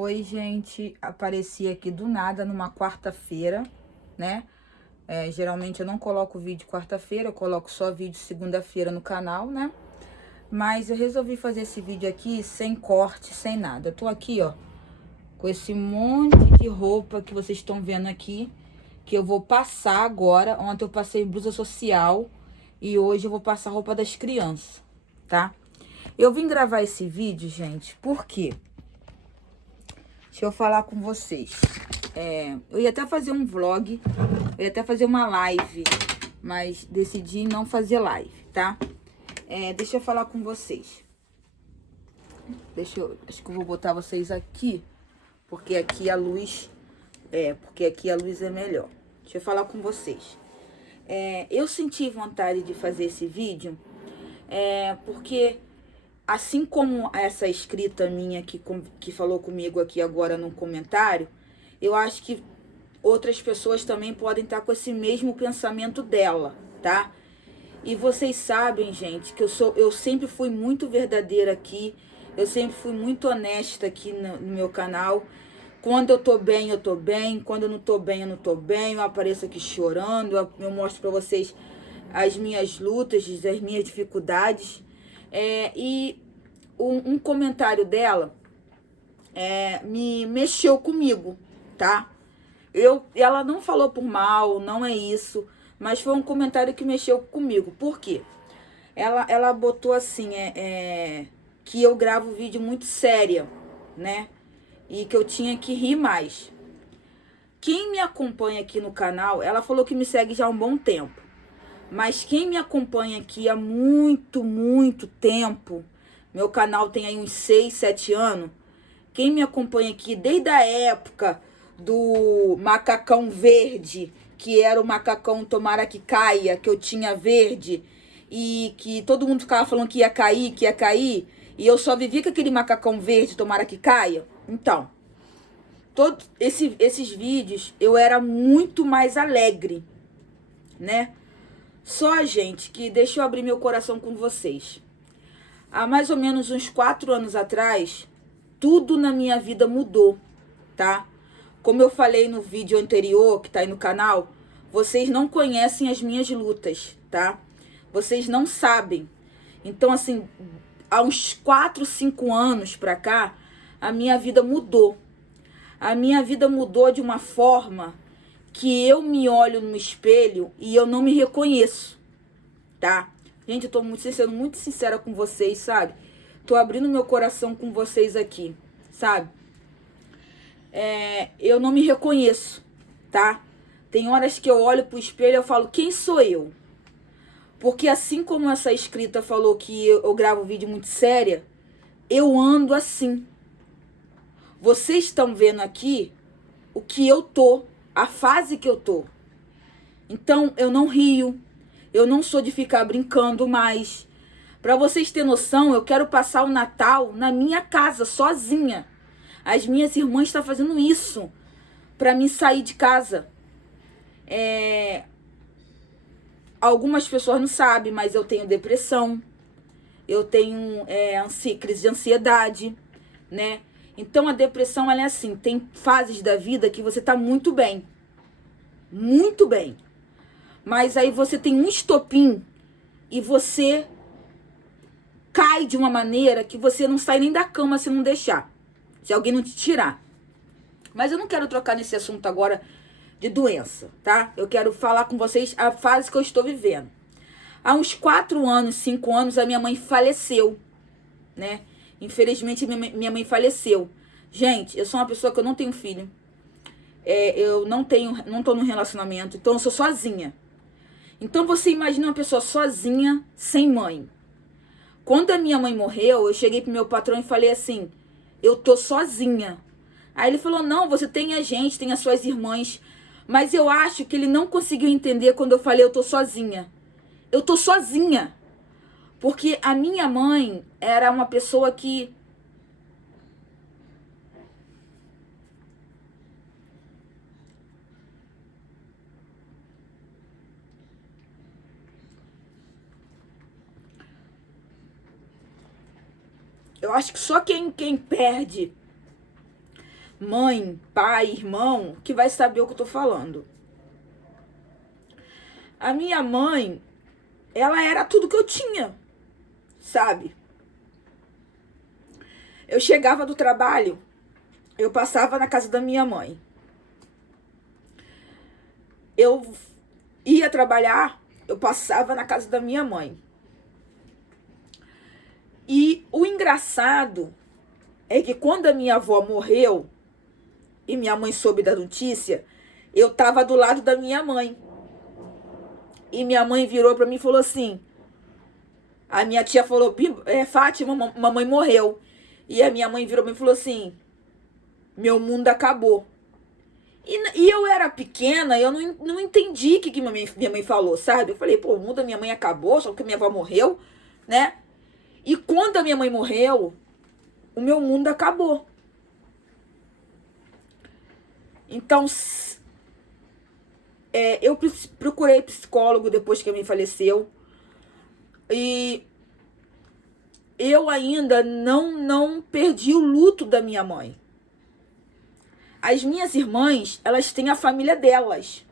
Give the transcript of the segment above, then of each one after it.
Oi, gente. Apareci aqui do nada numa quarta-feira, né? Geralmente eu não coloco vídeo quarta-feira, eu coloco só vídeo segunda-feira no canal, né? Mas eu resolvi fazer esse vídeo aqui sem corte, sem nada. Eu tô aqui, ó, com esse monte de roupa que vocês estão vendo aqui, que eu vou passar agora. Ontem eu passei blusa social e hoje eu vou passar roupa das crianças, tá? Eu vim gravar esse vídeo, gente, por quê? Deixa eu falar com vocês. Eu ia até fazer um vlog, eu ia até fazer uma live, mas decidi não fazer live, tá? Deixa eu falar com vocês. Acho que eu vou botar vocês aqui, porque aqui a luz é melhor. Deixa eu falar com vocês. Eu senti vontade de fazer esse vídeo, porque assim como essa inscrita minha que falou comigo aqui agora no comentário, eu acho que outras pessoas também podem estar com esse mesmo pensamento dela, tá? E vocês sabem, gente, que eu sempre fui muito verdadeira aqui, eu sempre fui muito honesta aqui no meu canal. Quando eu tô bem, eu tô bem. Quando eu não tô bem, eu não tô bem. Eu apareço aqui chorando, eu mostro pra vocês as minhas lutas, as minhas dificuldades. E um comentário dela me mexeu comigo, tá? Ela não falou por mal, não é isso, mas foi um comentário que mexeu comigo. Por quê? Ela botou assim, que eu gravo vídeo muito séria, né? E que eu tinha que rir mais. Quem me acompanha aqui no canal, ela falou que me segue já há um bom tempo. Mas quem me acompanha aqui há muito, muito tempo, meu canal tem aí uns 6, 7 anos. Quem me acompanha aqui desde a época do macacão verde, que era o macacão tomara que caia, que eu tinha verde, e que todo mundo ficava falando que ia cair, e eu só vivia com aquele macacão verde, tomara que caia. Então, todos esses vídeos eu era muito mais alegre, né? Só, gente, que deixa eu abrir meu coração com vocês. Há mais ou menos uns 4 anos atrás, tudo na minha vida mudou, tá? Como eu falei no vídeo anterior, que tá aí no canal, vocês não conhecem as minhas lutas, tá? Vocês não sabem. Então, assim, há uns 4, 5 anos pra cá, a minha vida mudou. A minha vida mudou de uma forma que eu me olho no espelho e eu não me reconheço, tá? Gente, eu tô sendo muito sincera com vocês, sabe? Tô abrindo meu coração com vocês aqui, sabe? Eu não me reconheço, tá? Tem horas que eu olho pro espelho e eu falo, quem sou eu? Porque assim como essa inscrita falou que eu gravo vídeo muito séria, eu ando assim. Vocês estão vendo aqui o que eu tô, a fase que eu tô. Então, eu não rio, eu não sou de ficar brincando mais. Pra vocês terem noção, eu quero passar o Natal na minha casa, sozinha. As minhas irmãs estão fazendo isso pra mim sair de casa. Algumas pessoas não sabem, mas eu tenho depressão. Eu tenho crise de ansiedade, né? Então, a depressão, ela é assim, tem fases da vida que você tá muito bem. Muito bem. Mas aí você tem um estopim e você cai de uma maneira que você não sai nem da cama se não deixar. Se alguém não te tirar. Mas eu não quero trocar nesse assunto agora de doença, tá? Eu quero falar com vocês a fase que eu estou vivendo. Há uns 4 anos, 5 anos, a minha mãe faleceu, né? Infelizmente, minha mãe faleceu. Gente, eu sou uma pessoa que eu não tenho filho. Eu não tô num relacionamento, então eu sou sozinha. Então você imagina uma pessoa sozinha, sem mãe. Quando a minha mãe morreu, eu cheguei pro meu patrão e falei assim, eu tô sozinha. Aí ele falou, não, você tem a gente, tem as suas irmãs. Mas eu acho que ele não conseguiu entender quando eu falei, eu tô sozinha. Eu tô sozinha. Porque a minha mãe era uma pessoa que... Eu acho que só quem perde mãe, pai, irmão, que vai saber o que eu tô falando. A minha mãe, ela era tudo que eu tinha, sabe? Eu chegava do trabalho, eu passava na casa da minha mãe. Eu ia trabalhar, eu passava na casa da minha mãe. E o engraçado é que quando a minha avó morreu e minha mãe soube da notícia, eu tava do lado da minha mãe. E minha mãe virou pra mim e falou assim, a minha tia falou, Fátima, mamãe morreu. E a minha mãe virou pra mim e falou assim, meu mundo acabou. E eu era pequena, eu não entendi o que minha mãe falou, sabe? Eu falei, pô, o mundo da minha mãe acabou, só que minha avó morreu, né? E quando a minha mãe morreu, o meu mundo acabou. Então, eu procurei psicólogo depois que a minha mãe faleceu. E eu ainda não perdi o luto da minha mãe. As minhas irmãs, elas têm a família delas.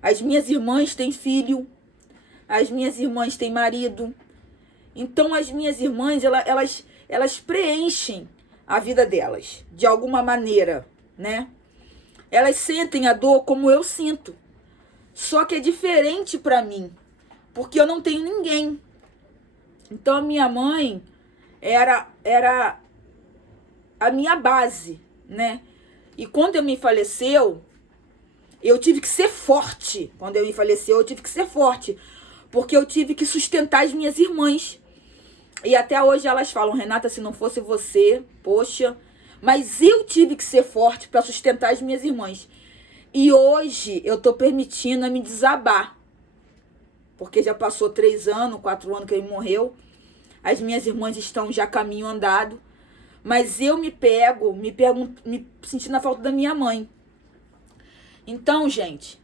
As minhas irmãs têm filho. As minhas irmãs têm marido. Então, as minhas irmãs, elas preenchem a vida delas, de alguma maneira, né? Elas sentem a dor como eu sinto. Só que é diferente pra mim, porque eu não tenho ninguém. Então, a minha mãe era a minha base, né? E quando eu me faleceu, eu tive que ser forte. Quando eu me faleceu, eu tive que ser forte. Porque eu tive que sustentar as minhas irmãs. E até hoje elas falam, Renata, se não fosse você, poxa. Mas eu tive que ser forte para sustentar as minhas irmãs. E hoje eu tô permitindo a me desabar. Porque já passou 3 anos, 4 anos que ele morreu. As minhas irmãs estão já caminho andado. Mas eu me pego me sentindo a falta da minha mãe. Então, gente,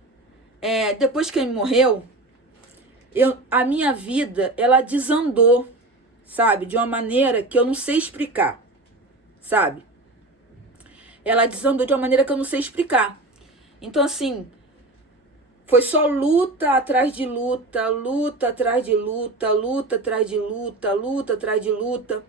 depois que ele morreu, a minha vida, ela desandou, sabe? De uma maneira que eu não sei explicar, sabe? Ela desandou de uma maneira que eu não sei explicar. Então, assim, foi só luta atrás de luta, luta atrás de luta, luta atrás de luta, luta atrás de luta.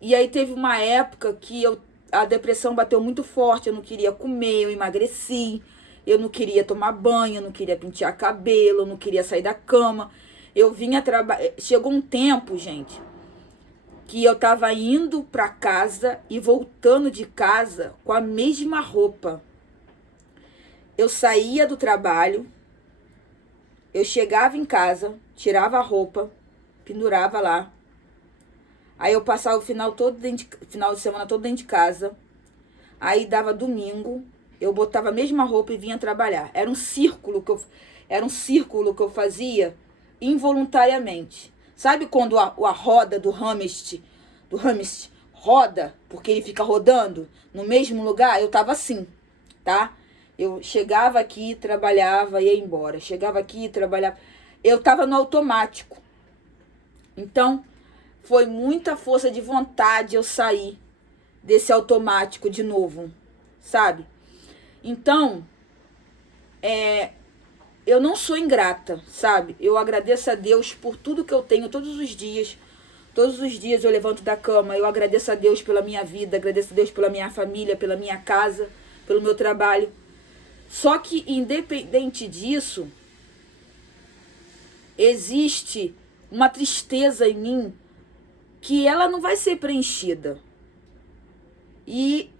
E aí teve uma época que a depressão bateu muito forte, eu não queria comer, eu emagreci, eu não queria tomar banho, eu não queria pentear cabelo, eu não queria sair da cama. Eu vinha trabalhar, chegou um tempo, gente, que eu tava indo pra casa e voltando de casa com a mesma roupa. Eu saía do trabalho, eu chegava em casa, tirava a roupa, pendurava lá. Aí eu passava o final de semana todo dentro de casa. Aí dava domingo, eu botava a mesma roupa e vinha trabalhar. Era um círculo que eu fazia involuntariamente. Sabe quando a roda do hamster roda, porque ele fica rodando no mesmo lugar? Eu tava assim, tá? Eu chegava aqui, trabalhava, ia embora. Chegava aqui, trabalhava. Eu tava no automático. Então, foi muita força de vontade eu sair desse automático de novo, sabe? Então, eu não sou ingrata, sabe? Eu agradeço a Deus por tudo que eu tenho todos os dias. Todos os dias eu levanto da cama, eu agradeço a Deus pela minha vida, agradeço a Deus pela minha família, pela minha casa, pelo meu trabalho. Só que, independente disso, existe uma tristeza em mim que ela não vai ser preenchida. E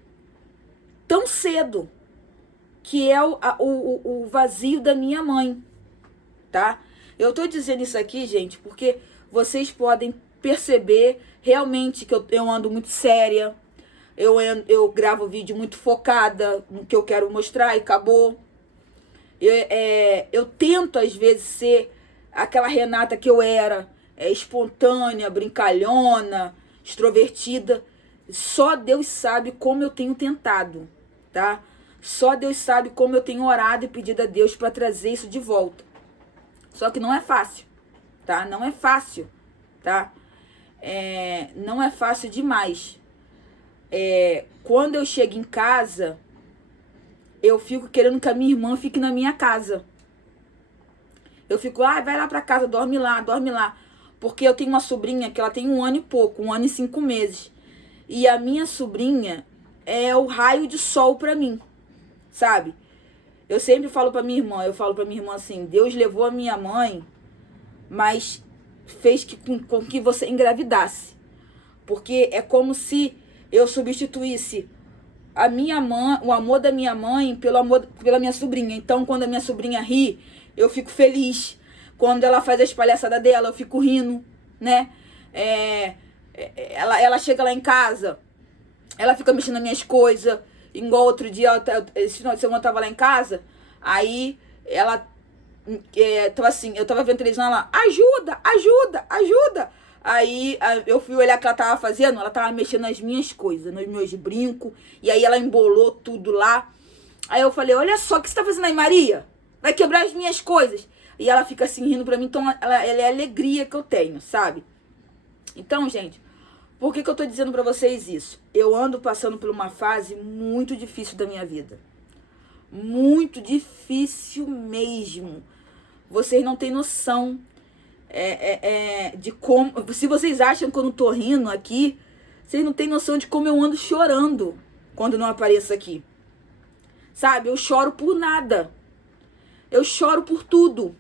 tão cedo, que é o vazio da minha mãe, tá? Eu tô dizendo isso aqui, gente, porque vocês podem perceber realmente que eu ando muito séria, eu gravo vídeo muito focada no que eu quero mostrar e acabou. Eu tento, às vezes, ser aquela Renata que eu era, espontânea, brincalhona, extrovertida. Só Deus sabe como eu tenho tentado, tá? Só Deus sabe como eu tenho orado e pedido a Deus para trazer isso de volta. Só que não é fácil, tá? Não é fácil, tá? Não é fácil demais. quando eu chego em casa, eu fico querendo que a minha irmã fique na minha casa. Eu fico, vai lá pra casa, dorme lá, dorme lá. Porque eu tenho uma sobrinha que ela tem 1 ano e pouco, 1 ano e 5 meses. E a minha sobrinha é o raio de sol pra mim, sabe? Eu sempre falo pra minha irmã, assim, Deus levou a minha mãe, mas fez com que você engravidasse. Porque é como se eu substituísse a minha mãe, o amor da minha mãe pelo amor pela minha sobrinha. Então, quando a minha sobrinha ri, eu fico feliz. Quando ela faz as palhaçadas dela, eu fico rindo, né? Ela chega lá em casa, ela fica mexendo nas minhas coisas. Igual outro dia, esse final de semana eu tava lá em casa, aí ela tava assim, eu tava vendo televisão, ela, ajuda, ajuda, ajuda. Aí eu fui olhar o que ela tava fazendo, ela tava mexendo nas minhas coisas, nos meus brincos, e aí ela embolou tudo lá. Aí eu falei, olha só, o que você tá fazendo aí, Maria? Vai quebrar as minhas coisas. E ela fica assim, rindo pra mim, então ela é a alegria que eu tenho, sabe? Então, gente, por que eu tô dizendo pra vocês isso? Eu ando passando por uma fase muito difícil da minha vida. Muito difícil mesmo. Vocês não têm noção de como... Se vocês acham que eu não tô rindo aqui, vocês não têm noção de como eu ando chorando quando não apareço aqui. Sabe? Eu choro por nada. Eu choro por tudo.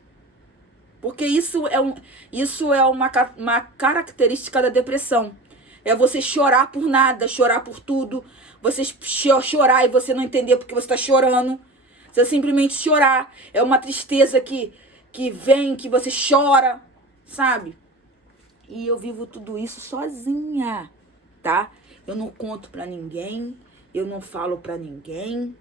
Porque isso é uma característica da depressão. É você chorar por nada, chorar por tudo. Você chorar e você não entender porque você está chorando. Você simplesmente chorar. É uma tristeza que vem, que você chora, sabe? E eu vivo tudo isso sozinha, tá? Eu não conto pra ninguém. Eu não falo pra ninguém.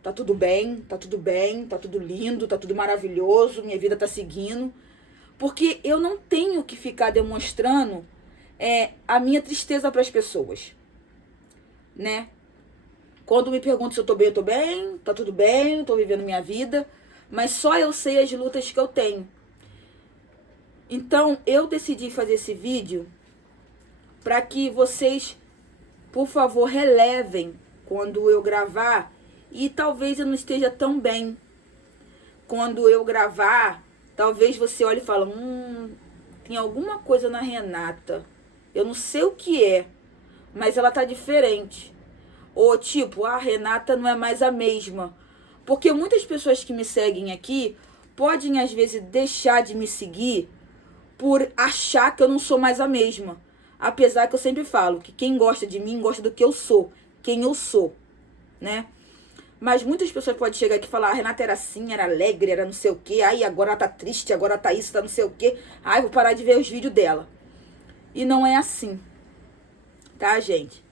Tá tudo bem, tá tudo bem, tá tudo lindo, tá tudo maravilhoso, minha vida tá seguindo. Porque eu não tenho que ficar demonstrando a minha tristeza para as pessoas, né? Quando me perguntam se eu tô bem, tá tudo bem, tô vivendo minha vida, mas só eu sei as lutas que eu tenho. Então, eu decidi fazer esse vídeo para que vocês, por favor, relevem quando eu gravar. E talvez eu não esteja tão bem. Quando eu gravar, talvez você olhe e fale, tem alguma coisa na Renata. Eu não sei o que é, mas ela tá diferente. Ou tipo, a Renata não é mais a mesma. Porque muitas pessoas que me seguem aqui podem às vezes deixar de me seguir por achar que eu não sou mais a mesma. Apesar que eu sempre falo que quem gosta de mim gosta do que eu sou, quem eu sou, né? Mas muitas pessoas podem chegar aqui e falar, a Renata era assim, era alegre, era não sei o quê. Aí agora ela tá triste, agora tá isso, tá não sei o quê. Ai, vou parar de ver os vídeos dela. E não é assim, tá, gente?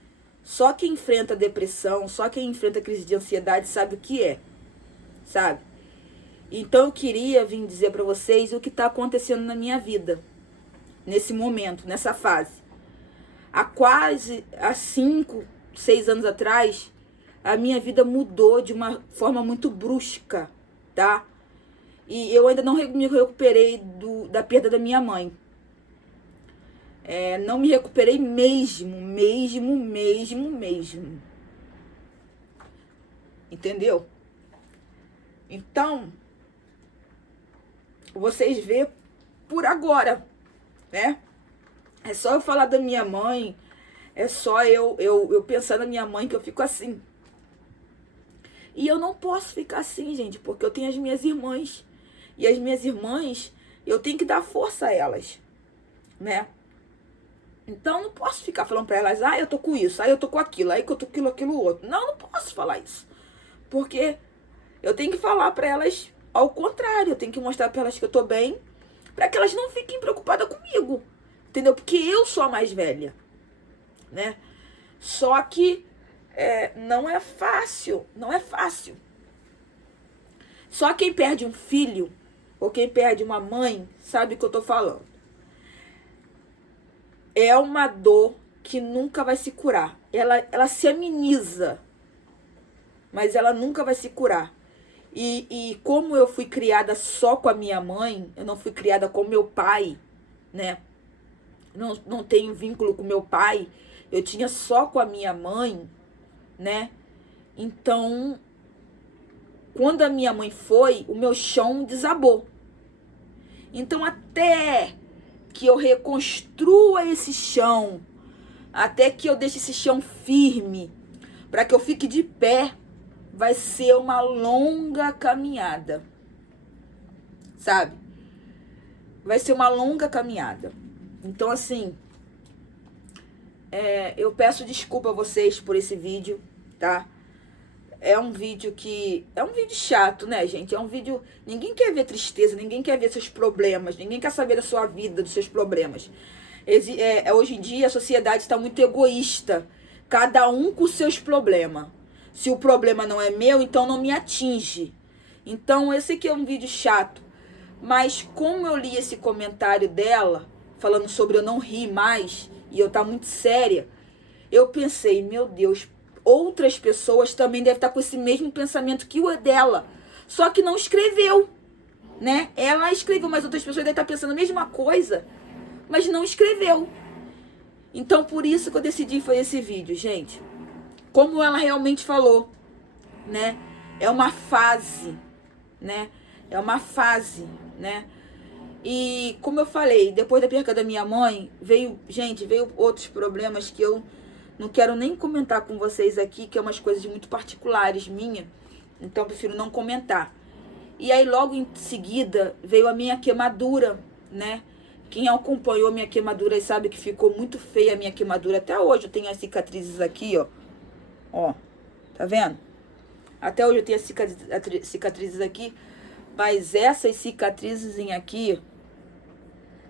Só quem enfrenta depressão, só quem enfrenta crise de ansiedade sabe o que é, sabe? Então eu queria vir dizer pra vocês o que tá acontecendo na minha vida, nesse momento, nessa fase. Há 5, 6 anos atrás, a minha vida mudou de uma forma muito brusca, tá? E eu ainda não me recuperei da perda da minha mãe. Não me recuperei mesmo. Entendeu? Então, vocês vê por agora, né? É só eu falar da minha mãe, é só eu pensar na minha mãe que eu fico assim. E eu não posso ficar assim, gente, porque eu tenho as minhas irmãs. E as minhas irmãs, eu tenho que dar força a elas, né? Então, não posso ficar falando pra elas, eu tô com isso, eu tô com aquilo, aí que eu tô com aquilo outro. Não posso falar isso. Porque eu tenho que falar pra elas ao contrário. Eu tenho que mostrar pra elas que eu tô bem, pra que elas não fiquem preocupadas comigo. Entendeu? Porque eu sou a mais velha, né? Só que não é fácil, não é fácil. Só quem perde um filho ou quem perde uma mãe sabe o que eu tô falando. É uma dor que nunca vai se curar. Ela se ameniza, mas ela nunca vai se curar. E como eu fui criada só com a minha mãe, eu não fui criada com meu pai, né? Não tenho vínculo com meu pai. eu tinha só com a minha mãe, né? Então, quando a minha mãe foi, o meu chão desabou. Então, até que eu reconstrua esse chão, até que eu deixe esse chão firme, para que eu fique de pé, vai ser uma longa caminhada, sabe? Vai ser uma longa caminhada. Então, assim, eu peço desculpa a vocês por esse vídeo, tá? É um vídeo chato, né, gente? É um vídeo... Ninguém quer ver tristeza, ninguém quer ver seus problemas, ninguém quer saber da sua vida, dos seus problemas. Hoje em dia a sociedade está muito egoísta, cada um com seus problemas. Se o problema não é meu, então não me atinge. Então, eu sei que é um vídeo chato, mas como eu li esse comentário dela, falando sobre eu não rir mais, e eu tá muito séria, eu pensei, meu Deus, outras pessoas também devem estar com esse mesmo pensamento que o dela, só que não escreveu, né? Ela escreveu, mas outras pessoas devem estar pensando a mesma coisa, mas não escreveu. Então, por isso que eu decidi fazer esse vídeo, gente. Como ela realmente falou, né? É uma fase, né? É uma fase, né? E como eu falei, depois da perca da minha mãe, veio outros problemas que eu não quero nem comentar com vocês aqui, que é umas coisas muito particulares minha, então eu prefiro não comentar. E aí logo em seguida veio a minha queimadura, né? Quem acompanhou a minha queimadura sabe que ficou muito feia a minha queimadura. Até hoje eu tenho as cicatrizes aqui, ó. Ó, tá vendo? Até hoje eu tenho as cicatrizes aqui, mas essas cicatrizes aqui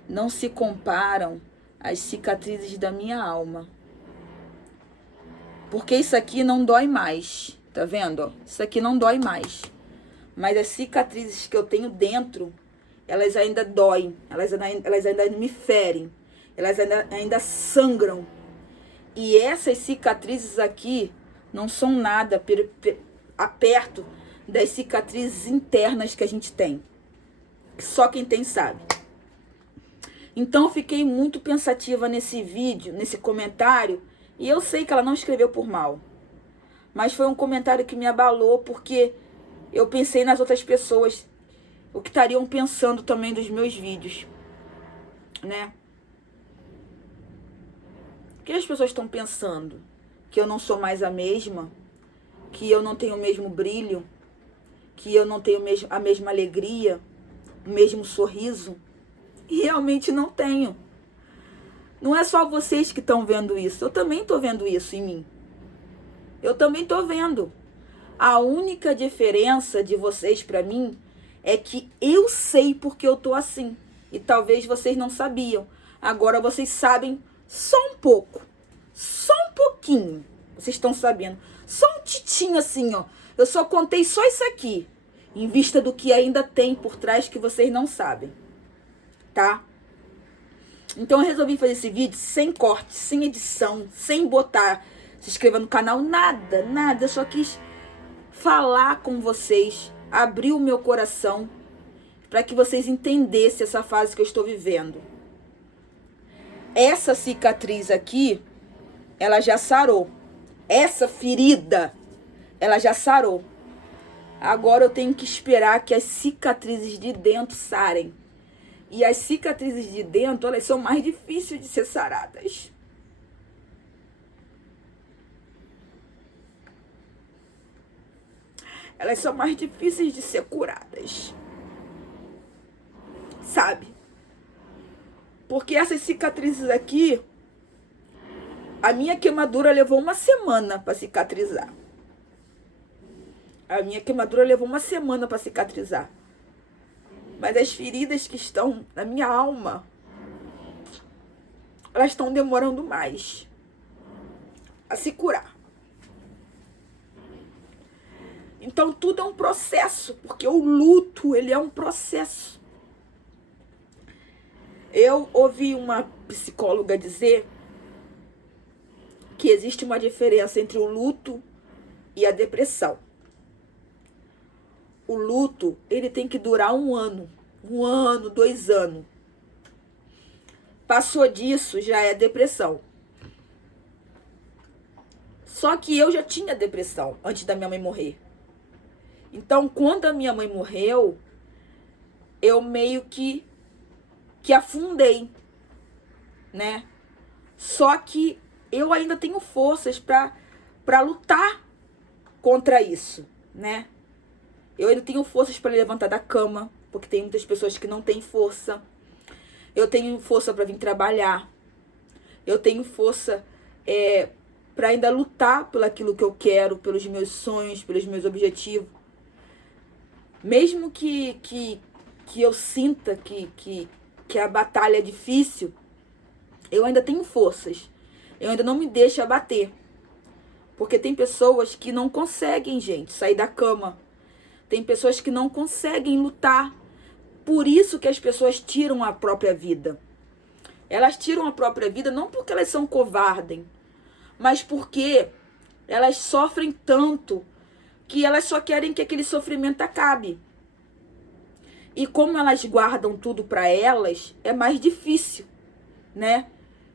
não se comparam às cicatrizes da minha alma. Porque isso aqui não dói mais, tá vendo? Ó? Isso aqui não dói mais. Mas as cicatrizes que eu tenho dentro, elas ainda doem, elas ainda me ferem, elas ainda sangram. E essas cicatrizes aqui não são nada perto das cicatrizes internas que a gente tem. Só quem tem sabe. Então eu fiquei muito pensativa nesse vídeo, nesse comentário, e eu sei que ela não escreveu por mal. Mas foi um comentário que me abalou, porque eu pensei nas outras pessoas, o que estariam pensando também dos meus vídeos, né? O que as pessoas estão pensando? Que eu não sou mais a mesma? Que eu não tenho o mesmo brilho? Que eu não tenho a mesma alegria? O mesmo sorriso? E realmente não tenho. Não é só vocês que estão vendo isso. Eu também estou vendo isso em mim. Eu também estou vendo. A única diferença de vocês para mim é que eu sei porque eu tô assim. E talvez vocês não sabiam. Agora vocês sabem só um pouco. Só um pouquinho. Vocês estão sabendo. Só um titinho assim, ó. Eu só contei só isso aqui. Em vista do que ainda tem por trás que vocês não sabem. Tá? Então eu resolvi fazer esse vídeo sem corte, sem edição, sem botar, se inscreva no canal, nada, nada. Eu só quis falar com vocês, abrir o meu coração para que vocês entendessem essa fase que eu estou vivendo. Essa cicatriz aqui, ela já sarou. Essa ferida, ela já sarou. Agora eu tenho que esperar que as cicatrizes de dentro sarem. E as cicatrizes de dentro, elas são mais difíceis de ser saradas. Elas são mais difíceis de ser curadas. Sabe? Porque essas cicatrizes aqui, a minha queimadura levou uma semana para cicatrizar. A minha queimadura levou uma semana para cicatrizar. Mas as feridas que estão na minha alma, elas estão demorando mais a se curar. Então tudo é um processo, porque o luto, ele é um processo. Eu ouvi uma psicóloga dizer que existe uma diferença entre o luto e a depressão. O luto, ele tem que durar 1 ano, 2 anos. Passou disso, já é depressão. Só que eu já tinha depressão antes da minha mãe morrer. Então, quando a minha mãe morreu, eu meio que afundei, né? Só que eu ainda tenho forças para lutar contra isso, né? Eu ainda tenho forças para levantar da cama, porque tem muitas pessoas que não têm força. Eu tenho força para vir trabalhar. Eu tenho força para ainda lutar pelo aquilo que eu quero, pelos meus sonhos, pelos meus objetivos. Mesmo que eu sinta que a batalha é difícil, eu ainda tenho forças. Eu ainda não me deixo abater. Porque tem pessoas que não conseguem, gente, sair da cama. Tem pessoas que não conseguem lutar. Por isso que as pessoas tiram a própria vida. Elas tiram a própria vida não porque elas são covardes, mas porque elas sofrem tanto que elas só querem que aquele sofrimento acabe. E como elas guardam tudo para elas, é mais difícil, né,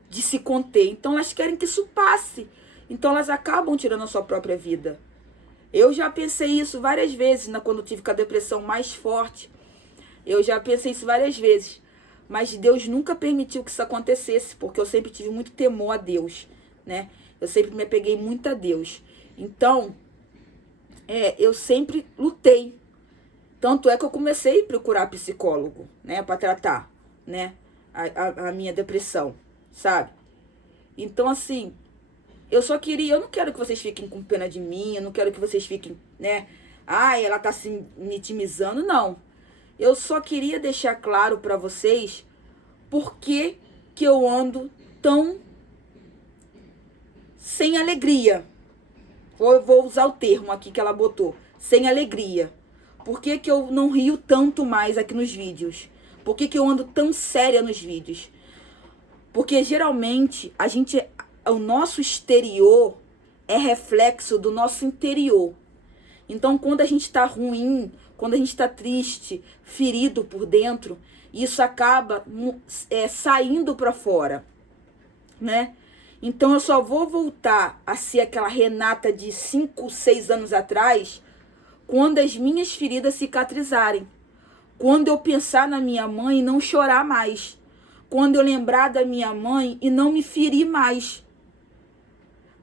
de se conter. Então elas querem que isso passe. Então elas acabam tirando a sua própria vida. Eu já pensei isso várias vezes, quando eu tive com a depressão mais forte. Eu já pensei isso várias vezes. Mas Deus nunca permitiu que isso acontecesse, porque eu sempre tive muito temor a Deus, né? Eu sempre me apeguei muito a Deus. Então, eu sempre lutei. Tanto é que eu comecei a procurar psicólogo, né? Para tratar, né? A minha depressão, sabe? Então, assim, eu não quero que vocês fiquem com pena de mim, eu não quero que vocês fiquem, né? Ai, ela tá se vitimizando, não. Eu só queria deixar claro para vocês por que eu ando tão sem alegria. Vou usar o termo aqui que ela botou, sem alegria. Por que eu não rio tanto mais aqui nos vídeos? Por que eu ando tão séria nos vídeos? Porque geralmente o nosso exterior é reflexo do nosso interior. Então, quando a gente tá ruim, quando a gente tá triste, ferido por dentro, isso acaba saindo para fora, né? Então, eu só vou voltar a ser aquela Renata de 5, 6 anos atrás, quando as minhas feridas cicatrizarem. Quando eu pensar na minha mãe e não chorar mais. Quando eu lembrar da minha mãe e não me ferir mais.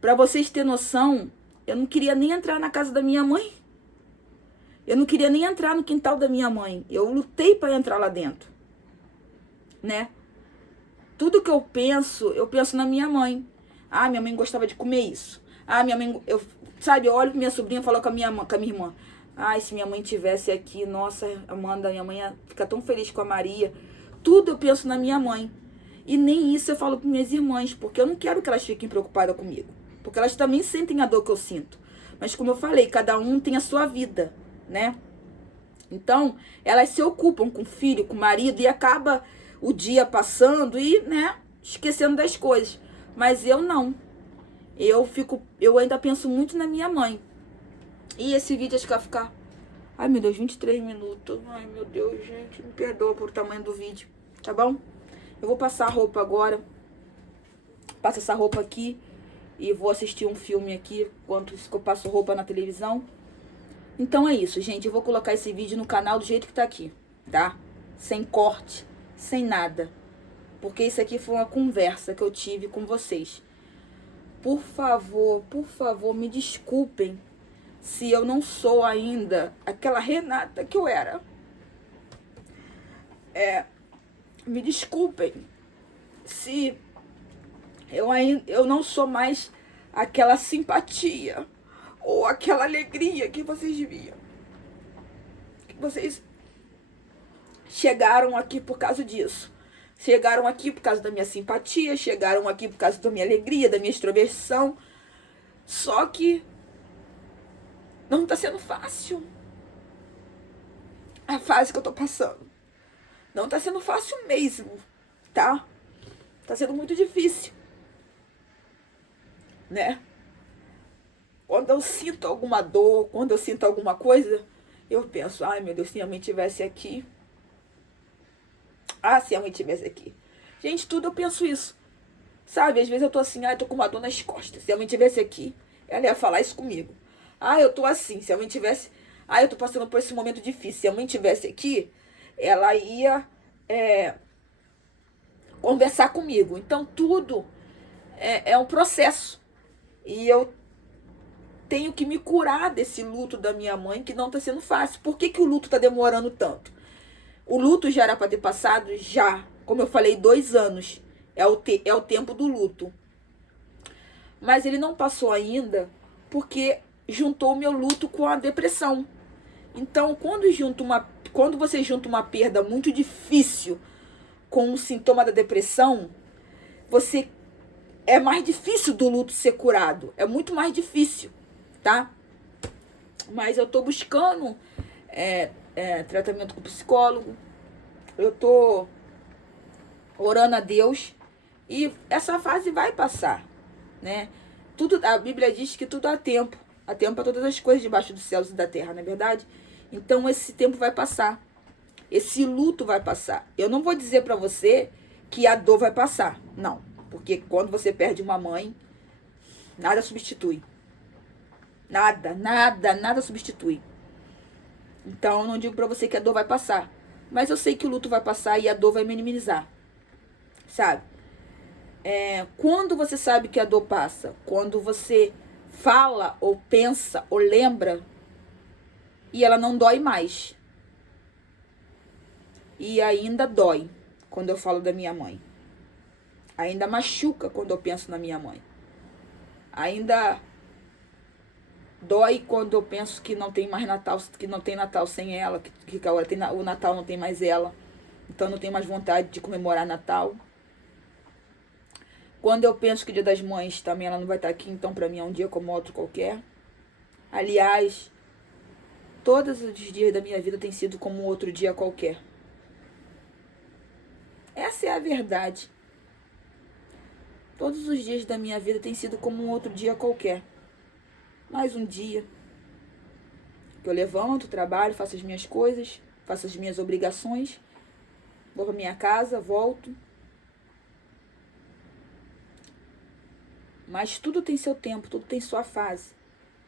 Para vocês terem noção, eu não queria nem entrar na casa da minha mãe. Eu não queria nem entrar no quintal da minha mãe. Eu lutei para entrar lá dentro, né? Tudo que eu penso na minha mãe. Ah, minha mãe gostava de comer isso. Ah, minha mãe... eu olho pra minha sobrinha e falo com a minha irmã. Ai, se minha mãe tivesse aqui, nossa, Amanda, minha mãe ia ficar tão feliz com a Maria. Tudo eu penso na minha mãe. E nem isso eu falo para minhas irmãs, porque eu não quero que elas fiquem preocupadas comigo. Porque elas também sentem a dor que eu sinto. Mas como eu falei, cada um tem a sua vida, né? Então, elas se ocupam com o filho, com o marido, e acaba o dia passando e, né, esquecendo das coisas. Mas eu não. Eu ainda penso muito na minha mãe. E esse vídeo acho que vai ficar... Ai, meu Deus, 23 minutos. Ai, meu Deus, gente, me perdoa por o tamanho do vídeo, tá bom? Eu vou passar a roupa agora. Passo essa roupa aqui e vou assistir um filme aqui enquanto eu passo roupa na televisão. Então é isso, gente. Eu vou colocar esse vídeo no canal do jeito que tá aqui, tá? Sem corte, sem nada. Porque isso aqui foi uma conversa que eu tive com vocês. Por favor, me desculpem se eu não sou ainda aquela Renata que eu era. Me desculpem se eu não sou mais aquela simpatia ou aquela alegria que vocês viam. Que vocês chegaram aqui por causa disso. Chegaram aqui por causa da minha simpatia, chegaram aqui por causa da minha alegria, da minha extroversão. Só que não tá sendo fácil a fase que eu tô passando. Não tá sendo fácil mesmo, tá? Tá sendo muito difícil, né? Quando eu sinto alguma dor, quando eu sinto alguma coisa, eu penso, ai meu Deus, se a mãe estivesse aqui. Ah, se a mãe estivesse aqui. Gente, tudo eu penso isso. Sabe, às vezes eu tô assim, ai, tô com uma dor nas costas. Se a mãe estivesse aqui, ela ia falar isso comigo. Ah, eu tô assim, se a mãe tivesse... Ah, eu tô passando por esse momento difícil. Se a mãe tivesse aqui, ela ia conversar comigo. Então, tudo é um processo. E eu tenho que me curar desse luto da minha mãe, que não tá sendo fácil. Por que o luto tá demorando tanto? O luto já era para ter passado? Já. Como eu falei, 2 anos. É o tempo do luto. Mas ele não passou ainda porque juntou o meu luto com a depressão. Então, quando você junta uma perda muito difícil com um sintoma da depressão, é mais difícil do luto ser curado. É muito mais difícil, tá? Mas eu tô buscando tratamento com psicólogo. Eu tô orando a Deus. E essa fase vai passar, né? A Bíblia diz que tudo há tempo. Há tempo para todas as coisas debaixo dos céus e da terra, não é verdade? Então esse tempo vai passar. Esse luto vai passar. Eu não vou dizer para você que a dor vai passar. Não. Porque quando você perde uma mãe, nada substitui. Nada substitui. Então eu não digo para você que a dor vai passar. Mas eu sei que o luto vai passar e a dor vai minimizar. Sabe? Quando você sabe que a dor passa? Quando você fala, ou pensa, ou lembra, e ela não dói mais. E ainda dói quando eu falo da minha mãe. Ainda machuca quando eu penso na minha mãe. Ainda dói quando eu penso que não tem mais Natal, que não tem Natal sem ela, que agora o Natal não tem mais ela. Então não tenho mais vontade de comemorar Natal. Quando eu penso que o Dia das Mães também ela não vai estar aqui, então para mim é um dia como outro qualquer. Aliás, todos os dias da minha vida têm sido como um outro dia qualquer. Essa é a verdade. Todos os dias da minha vida têm sido como um outro dia qualquer. Mais um dia que eu levanto, trabalho, faço as minhas coisas, faço as minhas obrigações, vou para minha casa, volto. Mas tudo tem seu tempo, tudo tem sua fase,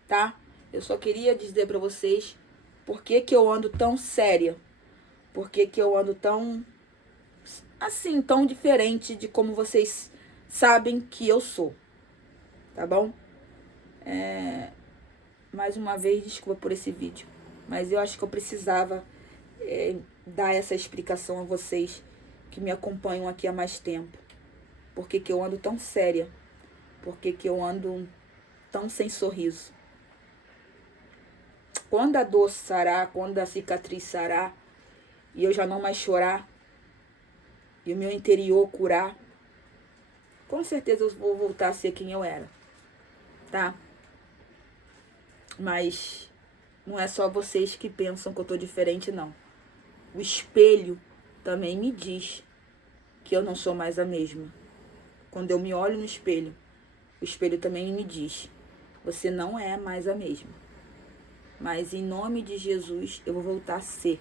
tá? Eu só queria dizer para vocês por que eu ando tão séria. Por que eu ando tão, assim, tão diferente de como vocês sabem que eu sou. Tá bom? Mais uma vez, desculpa por esse vídeo. Mas eu acho que eu precisava dar essa explicação a vocês que me acompanham aqui há mais tempo. Por que eu ando tão séria? Por que eu ando tão sem sorriso? Quando a dor sarar, quando a cicatriz sarar, e eu já não mais chorar, e o meu interior curar, com certeza eu vou voltar a ser quem eu era, tá? Mas não é só vocês que pensam que eu tô diferente, não. O espelho também me diz que eu não sou mais a mesma. Quando eu me olho no espelho, o espelho também me diz: você não é mais a mesma. Mas em nome de Jesus, eu vou voltar a ser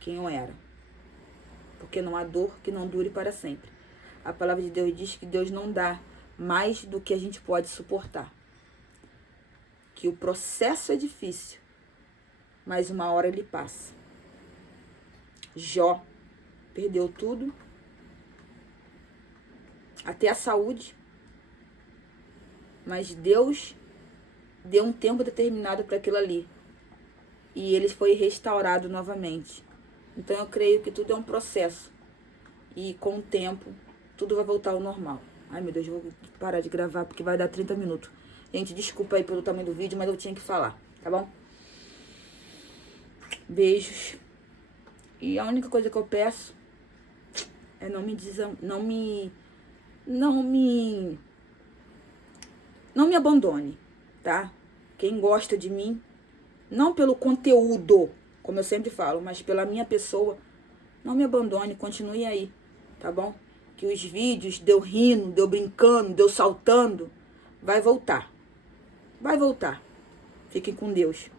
quem eu era. Porque não há dor que não dure para sempre. A palavra de Deus diz que Deus não dá mais do que a gente pode suportar. Que o processo é difícil, mas uma hora ele passa. Jó perdeu tudo, até a saúde, mas Deus deu um tempo determinado para aquilo ali. E ele foi restaurado novamente. Então eu creio que tudo é um processo. E com o tempo, tudo vai voltar ao normal. Ai meu Deus, eu vou parar de gravar porque vai dar 30 minutos. Gente, desculpa aí pelo tamanho do vídeo, mas eu tinha que falar, tá bom? Beijos. E a única coisa que eu peço é não me abandone, tá? Quem gosta de mim, não pelo conteúdo, como eu sempre falo, mas pela minha pessoa, não me abandone, continue aí, tá bom? Que os vídeos de eu rindo, de eu brincando, de eu saltando, vai voltar. Vai voltar. Fiquem com Deus.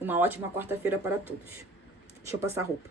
Uma ótima quarta-feira para todos. Deixa eu passar a roupa.